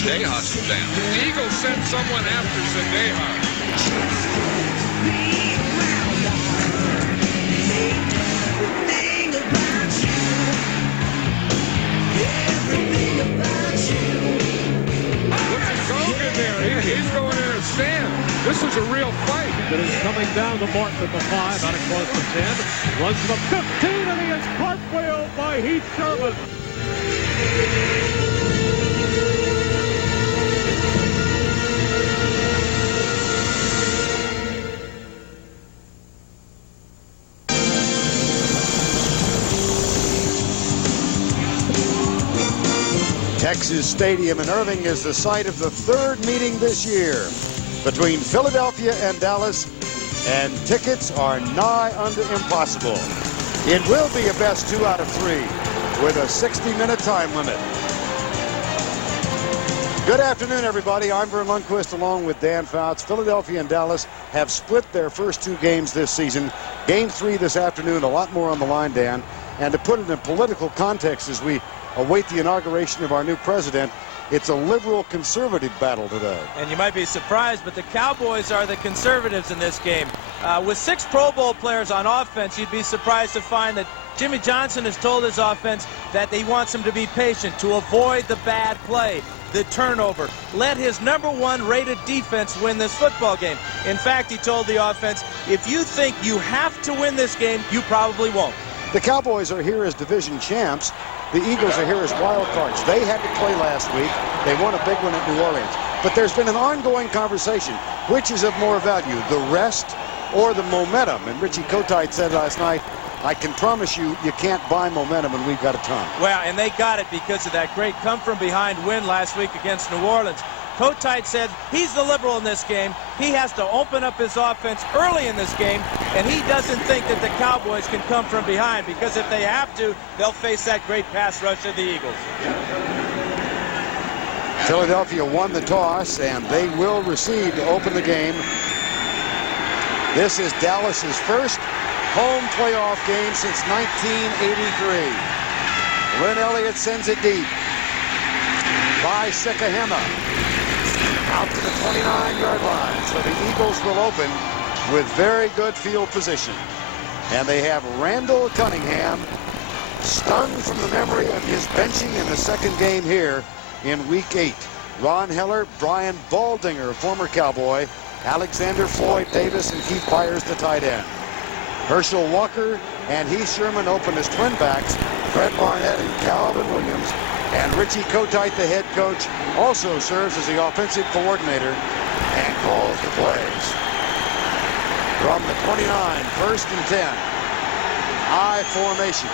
Zendejas was down. The Eagles sent someone after Zendejas. He's going in and stand. This is a real fight. That is coming down the mark at the 5, out across the 10. Runs to the 15, and he is cartwheeled by Heath Sherman. Texas Stadium in Irving is the site of the third meeting this year between Philadelphia and Dallas, and tickets are nigh unto impossible. It will be a best 2 out of 3 with a 60-minute time limit. Good afternoon, everybody. I'm Vern Lundquist along with Dan Fouts. Philadelphia and Dallas have split their first 2 games this season. Game 3 this afternoon, a lot more on the line, Dan. And to put it in political context as we await the inauguration of our new president, it's a liberal-conservative battle today. And you might be surprised, but the Cowboys are the conservatives in this game. With 6 Pro Bowl players on offense, you'd be surprised to find that Jimmy Johnson has told his offense that he wants them to be patient, to avoid the bad play, the turnover. Let his #1 rated defense win this football game. In fact, he told the offense, if you think you have to win this game, you probably won't. The Cowboys are here as division champs. The Eagles are here as wild cards. They had to play last week. They won a big one at New Orleans. But there's been an ongoing conversation. Which is of more value, the rest or the momentum? And Richie Kotite said last night, I can promise you, you can't buy momentum, and we've got a ton. Well, and they got it because of that great come-from-behind win last week against New Orleans. Kotite said he's the liberal in this game. He has to open up his offense early in this game, and he doesn't think that the Cowboys can come from behind, because if they have to, they'll face that great pass rush of the Eagles. Philadelphia won the toss, and they will receive to open the game. This is Dallas's first home playoff game since 1983. Lynn Elliott sends it deep by Sikahema out to the 29-yard line. So the Eagles will open with very good field position. And they have Randall Cunningham, stunned from the memory of his benching in the second game here in Week 8. Ron Heller, Brian Baldinger, former Cowboy, Alexander Floyd Davis, and Keith Byers, the tight end. Herschel Walker and Heath Sherman open as twin backs. Fred Barnett and Calvin Williams. And Richie Kotite, the head coach, also serves as the offensive coordinator and calls the plays. From the 29, 1st and 10. I formation.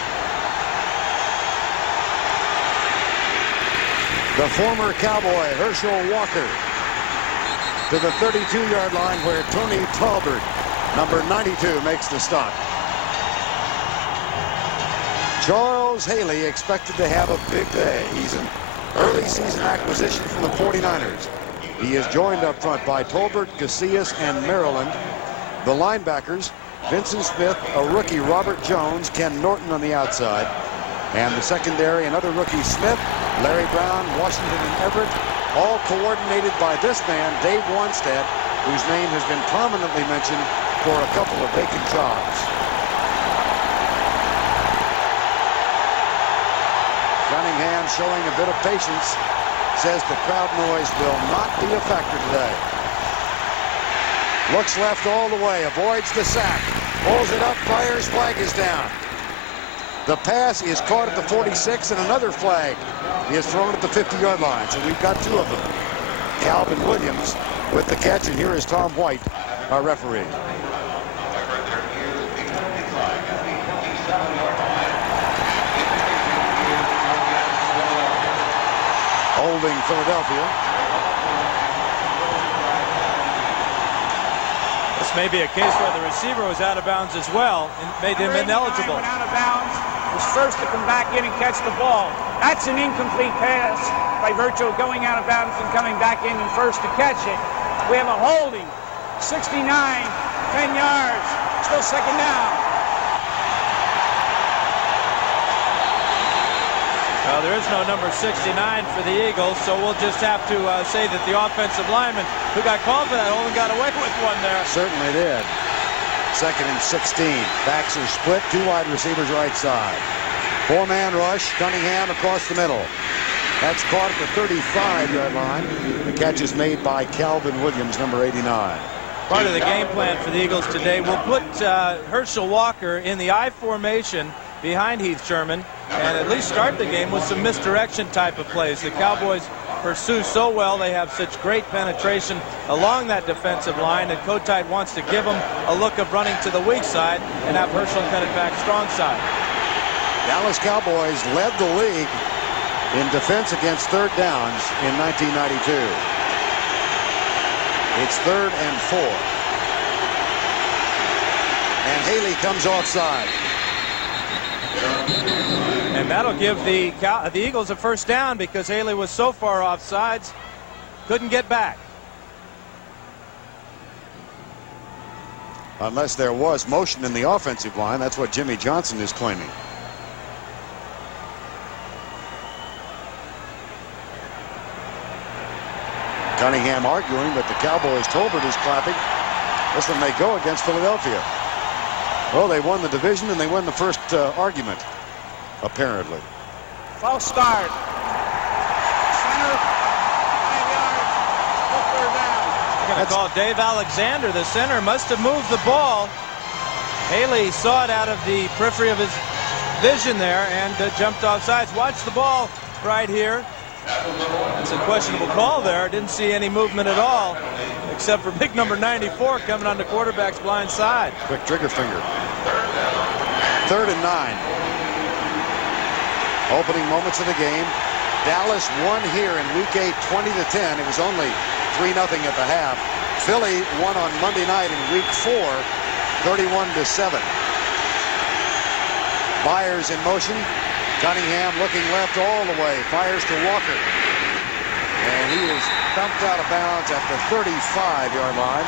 The former Cowboy, Herschel Walker, to the 32-yard line where Tony Talbert, number 92, makes the stop. Charles Haley expected to have a big day. He's an early season acquisition from the 49ers. He is joined up front by Tolbert, Casillas, and Maryland. The linebackers, Vincent Smith, a rookie, Robert Jones, Ken Norton on the outside. And the secondary, another rookie, Smith, Larry Brown, Washington, and Everett, all coordinated by this man, Dave Wanstead, whose name has been prominently mentioned for a couple of vacant jobs. Cunningham showing a bit of patience, says the crowd noise will not be a factor today. Looks left all the way, avoids the sack, pulls it up, fires, flag is down. The pass is caught at the 46, and another flag is thrown at the 50-yard line. So we've got 2 of them. Calvin Williams with the catch, and here is Tom White, our referee. Holding Philadelphia. This may be a case where the receiver was out of bounds as well and made him ineligible. Out of bounds, was first to come back in and catch the ball. That's an incomplete pass by virtue of going out of bounds and coming back in and first to catch it. We have a holding, 69, 10 yards, still second down. Well, there is no number 69 for the Eagles, so we'll just have to say that the offensive lineman who got called for that only got away with one there. Certainly did. 2nd and 16. Backs are split. 2 wide receivers right side. 4-man rush. Cunningham across the middle. That's caught at the 35-yard line. The catch is made by Calvin Williams, number 89. Part of the game plan for the Eagles today will put Herschel Walker in the I formation behind Heath Sherman and at least start the game with some misdirection type of plays. The Cowboys pursue so well. They have such great penetration along that defensive line that Kotite wants to give them a look of running to the weak side and have Herschel cut it back strong side. Dallas Cowboys led the league in defense against third downs in 1992. It's 3rd and 4. And Haley comes offside. And that'll give the Eagles a first down because Haley was so far offsides, couldn't get back. Unless there was motion in the offensive line. That's what Jimmy Johnson is claiming. Cunningham arguing, but the Cowboys Tolbert is clapping. Listen, they go against Philadelphia. Well, they won the division and they won the first argument, apparently. False start. Center, 5 yards, 3rd down. Going to call Dave Alexander. The center must have moved the ball. Haley saw it out of the periphery of his vision there and jumped off sides. Watch the ball right here. It's a questionable call there. Didn't see any movement at all, except for big number 94 coming on the quarterback's blind side. Quick trigger finger. 3rd and 9. Opening moments of the game. Dallas won here in week 8, 20-10. It was only 3-0 at the half. Philly won on Monday night in week 4, 31-7. Byers in motion. Cunningham looking left all the way. Fires to Walker. And he is dumped out of bounds at the 35-yard line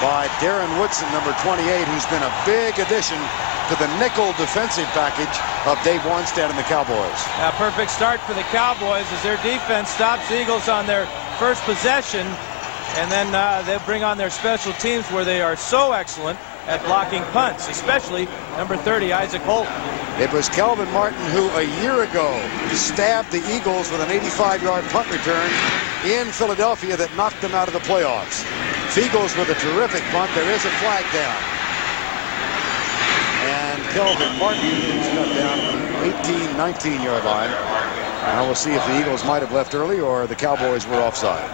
by Darren Woodson, number 28, who's been a big addition to the nickel defensive package of Dave Wanstead and the Cowboys. A perfect start for the Cowboys as their defense stops the Eagles on their first possession, and then they'll bring on their special teams where they are so excellent at blocking punts, especially number 30, Isaac Holt. It was Kelvin Martin who a year ago stabbed the Eagles with an 85-yard punt return in Philadelphia that knocked them out of the playoffs. Eagles with a terrific punt. There is a flag down. And Kelvin Martin is cut down 18, 19-yard line. Now we'll see if the Eagles might have left early or the Cowboys were offside.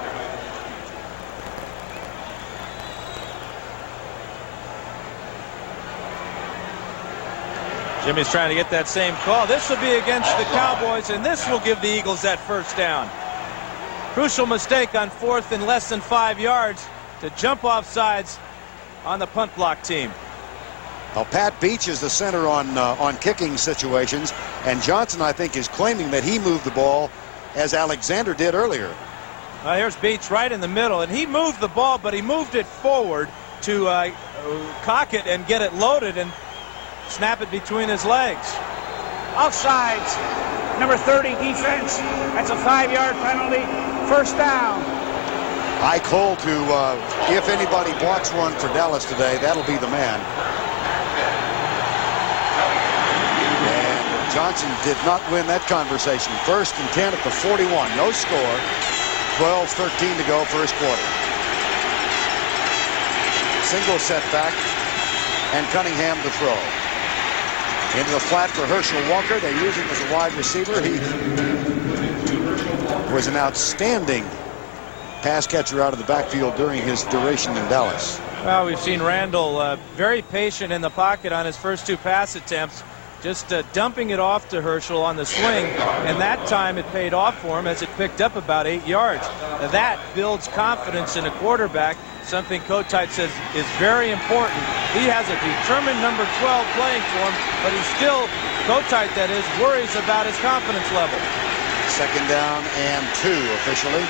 Jimmy's trying to get that same call. This will be against the Cowboys, and this will give the Eagles that first down. Crucial mistake on 4th and less than 5 yards to jump off sides on the punt block team. Well, Pat Beach is the center on kicking situations, and Johnson, I think, is claiming that he moved the ball as Alexander did earlier. Here's Beach right in the middle, and he moved the ball, but he moved it forward to cock it and get it loaded and snap it between his legs. Offsides. Number 30 defense. That's a 5-yard penalty. First down. I call to if anybody blocks one for Dallas today, that'll be the man. And Johnson did not win that conversation. 1st and 10 at the 41. No score. 12-13 to go first quarter. Single setback and Cunningham to throw. Into the flat for Herschel Walker. They use him as a wide receiver. He was an outstanding pass catcher out of the backfield during his duration in Dallas. Well, we've seen Randall very patient in the pocket on his first 2 pass attempts, just dumping it off to Herschel on the swing, and that time it paid off for him as it picked up about 8 yards. Now, that builds confidence in a quarterback, something Kotite says is very important. He has a determined number 12 playing for him, but he still, Kotite that is, worries about his confidence level. 2nd down and 2 officially.